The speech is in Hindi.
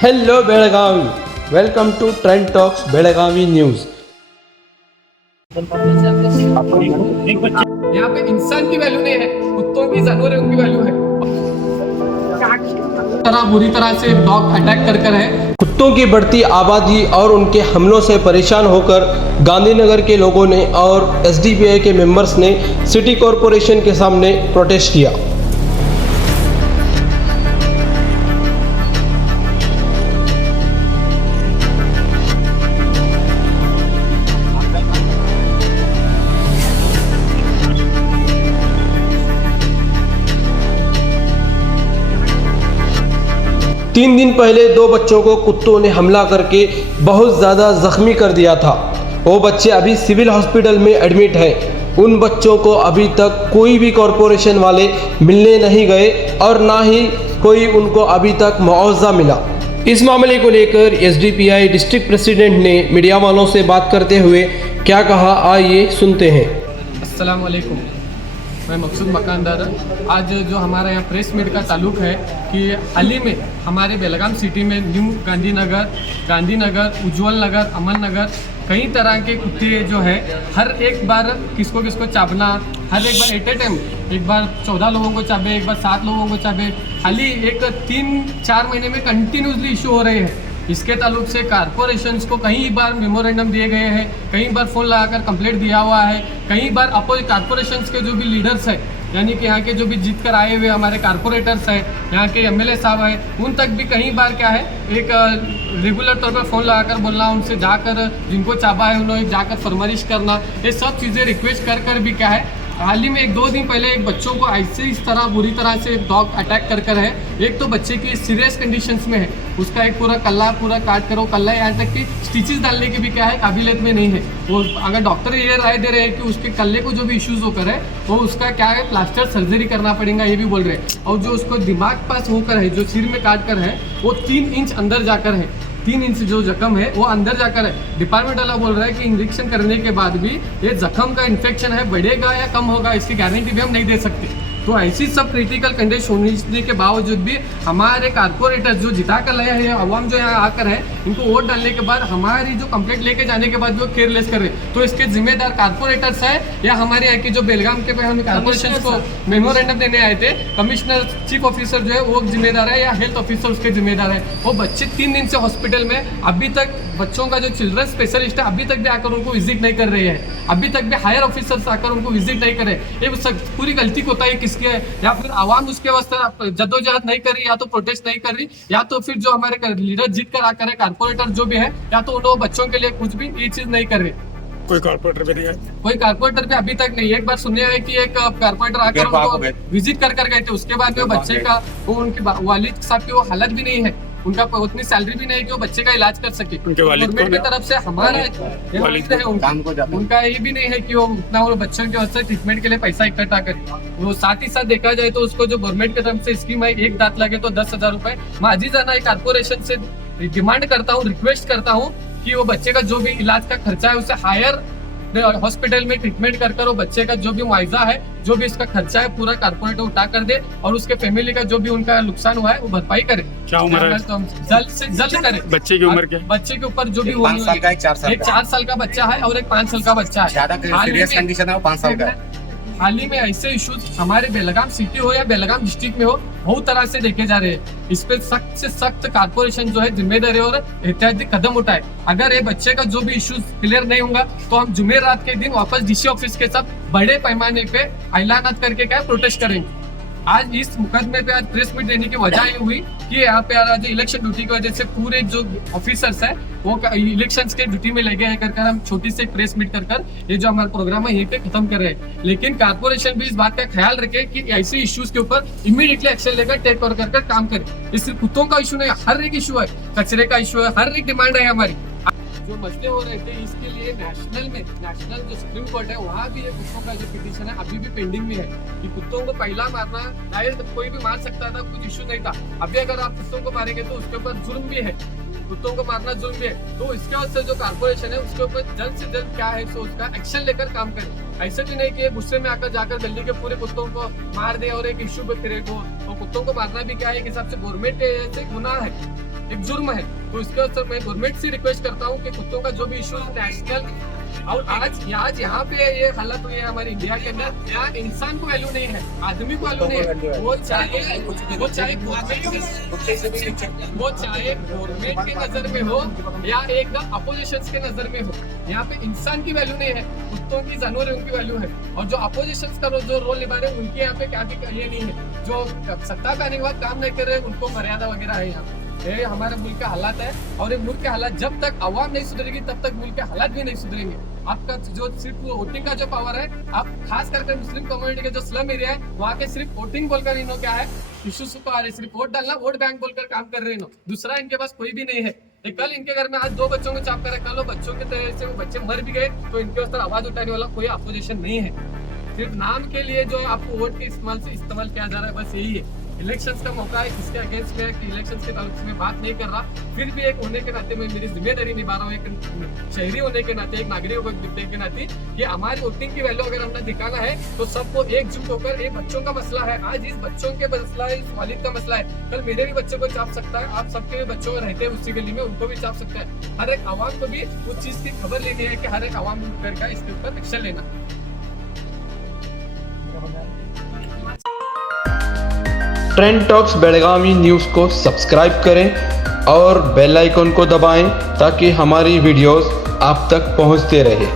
Hello Belagavi, welcome to trend talks Belagavi news. यहाँ पे इंसान की वैल्यू नहीं है, कुत्तों की, जानवरों की वैल्यू है। बुरी तरह से डॉग अटैक कर है। कुत्तों की बढ़ती आबादी और उनके हमलों से परेशान होकर गांधीनगर के लोगों ने और एसडीपीआई के मेंबर्स ने सिटी कॉरपोरेशन के सामने प्रोटेस्ट किया। 3 दिन पहले 2 बच्चों को कुत्तों ने हमला करके बहुत ज़्यादा ज़ख्मी कर दिया था। वो बच्चे अभी सिविल हॉस्पिटल में एडमिट हैं। उन बच्चों को अभी तक कोई भी कॉरपोरेशन वाले मिलने नहीं गए और ना ही कोई उनको अभी तक मुआवजा मिला। इस मामले को लेकर एसडीपीआई डिस्ट्रिक्ट प्रेसिडेंट ने मीडिया वालों से बात करते हुए क्या कहा, आइए सुनते हैं। अस्सलाम वालेकुम, मैं मकसूद मकानदार। आज जो हमारा यहाँ प्रेस मीट का ताल्लुक है कि हाल ही में हमारे बेलगाम सिटी में न्यू गांधीनगर, उज्जवल नगर, अमन नगर कई तरह के कुत्ते जो है हर एक बार किसको चाबना, हर एक बार एट ए टाइम एक बार 14 लोगों को चाबे, एक बार 7 लोगों को चाबे, हाल ही एक 3-4 महीने में कंटिन्यूसली इशू हो रहे हैं। इसके ताल्लुक से कारपोरेशंस को कई बार मेमोरेंडम दिए गए हैं, कई बार फ़ोन लगाकर कंप्लेंट दिया हुआ है, कई बार अपोजिट कारपोरेशंस के जो भी लीडर्स हैं, यानी कि यहाँ के जो भी जीत कर आए हुए हमारे कारपोरेटर्स हैं, यहाँ के एमएलए साहब हैं, उन तक भी कई बार क्या है एक रेगुलर तौर पर फ़ोन लगाकर बोलना, उनसे जाकर जिनको चाबा है उन्हें जाकर फरमाइश करना, ये सब चीज़ें रिक्वेस्ट कर भी क्या है हाल ही में 1-2 दिन पहले एक बच्चों को ऐसे इस तरह बुरी तरह से डॉग अटैक कर है। एक तो बच्चे की सीरियस कंडीशंस में है, उसका एक पूरा कल्ला पूरा काट कर वो कल्ला यहाँ तक कि स्टिचेस डालने की भी क्या है काबिलियत में नहीं है। वो अगर डॉक्टर ये राय दे रहे हैं कि उसके कल्ले को जो भी इश्यूज होकर है वो उसका क्या है प्लास्टर सर्जरी करना पड़ेगा, ये भी बोल रहे हैं। और जो उसको दिमाग पास होकर है, जो सिर में काट कर है, वो 3 इंच अंदर जाकर है, 3 इंच जो जख्म है वो अंदर जाकर है। डिपार्टमेंट वाला बोल रहा है कि इंजेक्शन करने के बाद भी ये जख्म का इन्फेक्शन है बढ़ेगा या कम होगा इसकी गारंटी भी हम नहीं दे सकते। तो ऐसी सब क्रिटिकल कंडीशन होने के बावजूद भी हमारे कारपोरेटर जो जिता कर लाए हैं, अवाम जो यहाँ आकर है, इनको वोट डालने के बाद हमारी जो कंप्लेंट लेके जाने के बाद वो केयरलेस कर रहे, तो इसके जिम्मेदार कारपोरेटर्स है या हमारे यहाँ की जो बेलगाम के हम कारपोरेशन को मेमोरेंडम देने आए थे, कमिश्नर चीफ ऑफिसर जो है वो जिम्मेदार है या हेल्थ ऑफिसर उसके जिम्मेदार है। वो बच्चे 3 दिन से हॉस्पिटल में, अभी तक बच्चों का जो चिल्ड्रन स्पेशलिस्ट है अभी तक भी आकर उनको विजिट नहीं कर रहे हैं, अभी तक भी हायर ऑफिसर्स आकर उनको विजिट नहीं कर रहे। ये पूरी गलती होता है किसकी है, या फिर आवाम उसके वास्ते जद्दोजहद नहीं कर रही, या तो प्रोटेस्ट नहीं कर रही, या तो फिर जो हमारे लीडर जीत कर आकर है कारपोरेटर जो भी है, या तो उन बच्चों के लिए कुछ भी ये चीज नहीं कर रहे। कोई कारपोरेटर भी नहीं है, कोई कारपोरेटर भी अभी तक नहीं। एक बार सुनने आए कि एक कारपोरेटर आकर उनको विजिट कर गए थे, उसके बाद में बच्चे का वो उनके वालिद साहब की वो हालत भी नहीं है, उनका उतनी सैलरी भी नहीं है कि वो बच्चे का इलाज कर सके। गवर्नमेंट की तरफ से हमारा है उनका ये भी नहीं है कि वो उतना वो बच्चों के वास्ते ट्रीटमेंट के लिए पैसा इकट्ठा करे। वो साथ ही साथ देखा जाए तो उसको जो गवर्नमेंट की तरफ से स्कीम है, एक दांत लगे तो 10,000 रुपए। मैं अजीजाना कारपोरेशन से डिमांड करता हूँ, रिक्वेस्ट करता हूँ कि वो बच्चे का जो भी इलाज का खर्चा है उसे हायर हॉस्पिटल में ट्रीटमेंट कर वो बच्चे का जो भी मुआवजा है, जो भी इसका खर्चा है, पूरा कारपोरेटर उठा कर दे और उसके फैमिली का जो भी उनका नुकसान हुआ है वो भरपाई करे। क्या उम्र है? तो हम जल्द से जल्द करें। बच्चे की उम्र क्या? बच्चे के ऊपर जो भी 5 साल का, एक 4 साल का बच्चा है और एक 5 साल का बच्चा है। ज्यादा सीरियस कंडीशन है वो 5 साल का है। हाल ही में ऐसे इश्यूज हमारे बेलगाम सिटी हो या बेलगाम डिस्ट्रिक्ट में हो बहुत तरह से देखे जा रहे हैं। इस पे सख्त से सख्त कारपोरेशन जो है जिम्मेदार है और एहतियाती कदम उठाए। अगर ये बच्चे का जो भी इश्यूज क्लियर नहीं होगा तो हम जुमेरात के दिन वापस डीसी ऑफिस के साथ बड़े पैमाने पे ऐलानात करके क्या प्रोटेस्ट करेंगे। आज इस मुकदमे पे आज प्रेस मीट देने की वजह ये हुई कि यहाँ पे आज इलेक्शन ड्यूटी की वजह से पूरे जो ऑफिसर्स है वो इलेक्शंस के ड्यूटी में लगे हैं। कर हम छोटी सी प्रेस मीट कर ये जो हमारा प्रोग्राम है यहीं पे खत्म कर रहे हैं। लेकिन कारपोरेशन भी इस बात का ख्याल रखे कि ऐसे इश्यूज के ऊपर इमीडिएटली एक्शन लेकर टेक ओवर कर काम करे। ये सिर्फ कुत्तों का इशू नहीं, हर एक इशू है, कचरे का इशू है, हर एक डिमांड है हमारी। जो मसले हो रहे थे इसके लिए नेशनल जो सुप्रीम कोर्ट है वहाँ भी ये कुत्तों का जो पिटीशन है अभी भी पेंडिंग में है कि कुत्तों को पहला मारना शायद कोई भी मार सकता था, कुछ इशू नहीं था। अभी अगर आप कुत्तों को मारेंगे तो उसके ऊपर जुर्म भी है, कुत्तों को मारना जुर्म भी है। तो इसके वजह से जो कारपोरेशन है उसके ऊपर जल्द से जल्द क्या है सो उसका एक्शन लेकर काम करे। ऐसे भी नहीं कि गुस्से में आकर जाकर दिल्ली के पूरे कुत्तों को मार दे और एक इश्यू पे क्रिएट हो। तो कुत्तों को मारना भी क्या है एक हिसाब से गवर्नमेंट के गुनाह है। एक जुर्म है। तो इसके ऊपर मैं गवर्नमेंट से रिक्वेस्ट करता हूँ कि कुत्तों का जो भी इशू नेशनल और आज यहाँ पे ये हालत हुई है हमारे इंडिया के अंदर, यहाँ इंसान को वैल्यू नहीं है, आदमी को वैल्यू नहीं है। वो चाहे गवर्नमेंट के नजर में हो या एकदम अपोजिशन के नजर में हो, यहाँ पे इंसान की वैल्यू नहीं है, कुत्तों की, जानवरों की वैल्यू है। और जो अपोजिशन का जो रोल निभा रहे हैं उनके यहाँ पे क्या ये नहीं है, जो सत्ता पे आने के बाद काम नहीं कर रहे उनको मर्यादा वगैरह है। यहाँ ये हमारे मुल्क का हालात है, और ये मुल्क के हालात जब तक आवाम नहीं सुधरेगी तब तक मुल्क के हालात भी नहीं सुधरेंगे। आपका जो सिर्फ वोटिंग का जो पावर है, आप खास करके मुस्लिम कम्युनिटी के जो स्लम एरिया है वहाँ के सिर्फ वोटिंग बोलकर इन्हों क्या है इश्यूज को आ रहे, सिर्फ वोट डालना, वोट बैंक बोलकर काम कर रहे हैं। दूसरा इनके पास कोई भी नहीं है। कल इनके घर में आज 2 बच्चों को चाप कर रखा, लो बच्चों के तरह से वो बच्चे मर भी गए तो इनके उस तरह आवाज उठाने वाला कोई अपोजिशन नहीं है। सिर्फ नाम के लिए जो आपको वोट के इस्तेमाल किया जा रहा है, बस यही है। इलेक्शंस का मौका है, इसके अगेंस्ट में कि इलेक्शंस के ताल्लुक से मैं बात नहीं कर रहा, फिर भी एक होने के नाते मैं मेरी जिम्मेदारी निभा रहा हूँ, एक शहरी होने के नाते, एक नागरिक होने के नाते, कि हमारी वोटिंग की वैल्यू अगर हमने दिखाना है तो सबको एकजुट होकर, ये बच्चों का मसला है, आज इस बच्चों के मसला है, इस वालिद का मसला है, कल मेरे भी बच्चों को चाप सकता है, आप सबके भी बच्चों रहते हैं उसी गली में, उनको भी चाप सकता है। हर एक आवाम को भी उस चीज की खबर लेनी है कि हर एक आवाम का इसके ऊपर एक्शन लेना। ट्रेंड टॉक्स बेलगावी न्यूज़ को सब्सक्राइब करें और बेल आइकन को दबाएं ताकि हमारी वीडियोस आप तक पहुंचते रहे।